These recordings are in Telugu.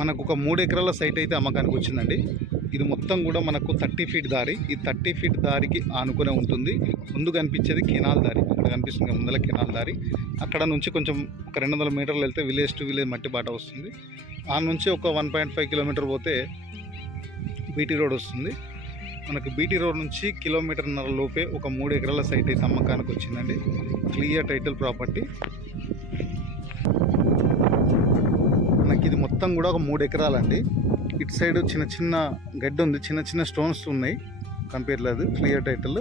మనకు ఒక 3 ఎకరాల సైట్ అయితే అమ్మకానికి వచ్చిందండి. ఇది మొత్తం కూడా మనకు 30 ఫీట్ దారి. ఈ 30 ఫీట్ దారికి ఆనుకునే ఉంటుంది. ముందు కనిపించేది కెనాల్ దారి, అక్కడ కనిపిస్తుంది ముందర కెనాల్ దారి. అక్కడ నుంచి కొంచెం ఒక 200 మీటర్లు వెళ్తే విలేజ్ టు విలేజ్ మట్టి బాట వస్తుంది. ఆ నుంచి ఒక 1.5 కిలోమీటర్ పోతే బీటీ రోడ్ వస్తుంది. మనకు బీటీ రోడ్ నుంచి కిలోమీటర్న్నర లోపే ఒక 3 ఎకరాల సైట్ అయితే అమ్మకానికి వచ్చిందండి. Clear title property. మనకి ఇది మొత్తం కూడా ఒక 3 ఎకరాలండి. ఇటు సైడ్ చిన్న చిన్న గడ్డి ఉంది, చిన్న చిన్న స్టోన్స్ ఉన్నాయి, కనిపించలేదు. Clear title.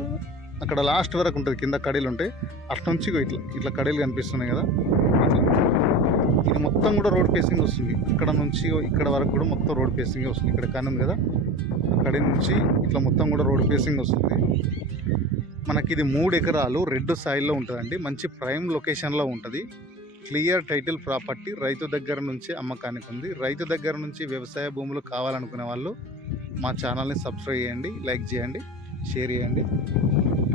అక్కడ లాస్ట్ వరకు ఉంటుంది, కింద కడీలు ఉంటాయి. అట్లా నుంచి ఇట్లా ఇట్లా కడీలు కనిపిస్తున్నాయి కదా, ఇట్లా. ఇది మొత్తం కూడా రోడ్ ఫేసింగ్ వస్తుంది. ఇక్కడ నుంచి ఇక్కడ వరకు కూడా మొత్తం రోడ్ ఫేసింగ్ వస్తుంది. ఇక్కడ కానుంది కదా, కడీ నుంచి ఇట్లా మొత్తం కూడా రోడ్ ఫేసింగ్ వస్తుంది. మనకి ఇది 3 ఎకరాలు రెడ్ సాయిల్లో ఉంటుందండి. మంచి ప్రైమ్ లొకేషన్లో ఉంటుంది. Clear title property. రైతు దగ్గర నుంచి అమ్మకానికి ఉంది. రైతు దగ్గర నుంచి వ్యవసాయ భూములు కావాలనుకునే వాళ్ళు మా ఛానల్ని సబ్స్క్రైబ్ చేయండి, లైక్ చేయండి, షేర్ చేయండి.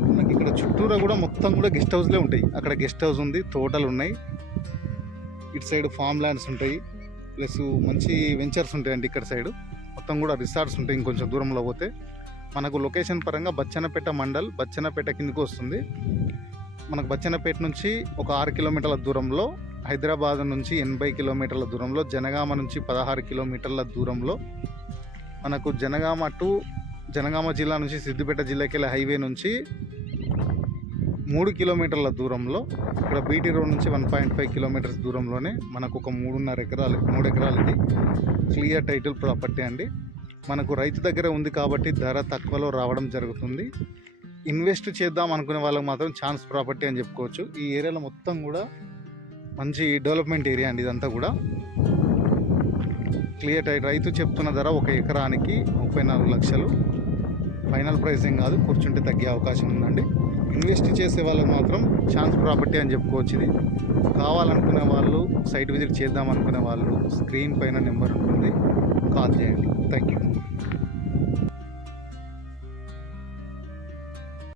మనకి ఇక్కడ చుట్టూరా కూడా మొత్తం కూడా గెస్ట్ హౌస్లే ఉంటాయి. అక్కడ గెస్ట్ హౌస్ ఉంది, తోటలు ఉన్నాయి. ఇటు సైడ్ ఫామ్ ల్యాండ్స్ ఉంటాయి, ప్లస్ మంచి వెంచర్స్ ఉంటాయండి. ఇక్కడ సైడ్ మొత్తం కూడా రిసార్ట్స్ ఉంటాయి. ఇంకొంచెం దూరంలో పోతే మనకు లొకేషన్ పరంగా బచ్చన్నపేట మండల్, బచ్చన్నపేట కిందకు వస్తుంది. మనకు బచ్చన్నపేట నుంచి ఒక 6 కిలోమీటర్ల దూరంలో, హైదరాబాద్ నుంచి 80 కిలోమీటర్ల దూరంలో, జనగామ నుంచి 16 కిలోమీటర్ల దూరంలో, మనకు జనగామ జిల్లా నుంచి సిద్దిపేట జిల్లాకి వెళ్ళే హైవే నుంచి 3 కిలోమీటర్ల దూరంలో, ఇక్కడ బీటీ రోడ్ నుంచి 1.5 కిలోమీటర్స్ దూరంలోనే మనకు ఒక 3 ఎకరాలు ఇది క్లియర్ టైటిల్ ప్రాపర్టీ అండి. మనకు రైతు దగ్గర ఉంది కాబట్టి ధర తక్కువలో రావడం జరుగుతుంది. ఇన్వెస్ట్ చేద్దాం అనుకునే వాళ్ళకి మాత్రం ఛాన్స్ ప్రాపర్టీ అని చెప్పుకోవచ్చు. ఈ ఏరియాలో మొత్తం కూడా మంచి డెవలప్మెంట్ ఏరియా అండి. ఇదంతా కూడా క్లియర్ రైతు చెప్తున్న ధర 1 ఎకరానికి 34 లక్షలు. ఫైనల్ ప్రైసింగ్ కాదు, కూర్చుంటే తగ్గే అవకాశం ఉందండి. ఇన్వెస్ట్ చేసే వాళ్ళకి మాత్రం ఛాన్స్ ప్రాపర్టీ అని చెప్పుకోవచ్చు. ఇది కావాలనుకునే వాళ్ళు, సైట్ విజిట్ చేద్దాం అనుకునే వాళ్ళు స్క్రీన్ పైన నెంబర్ ఉంటుంది,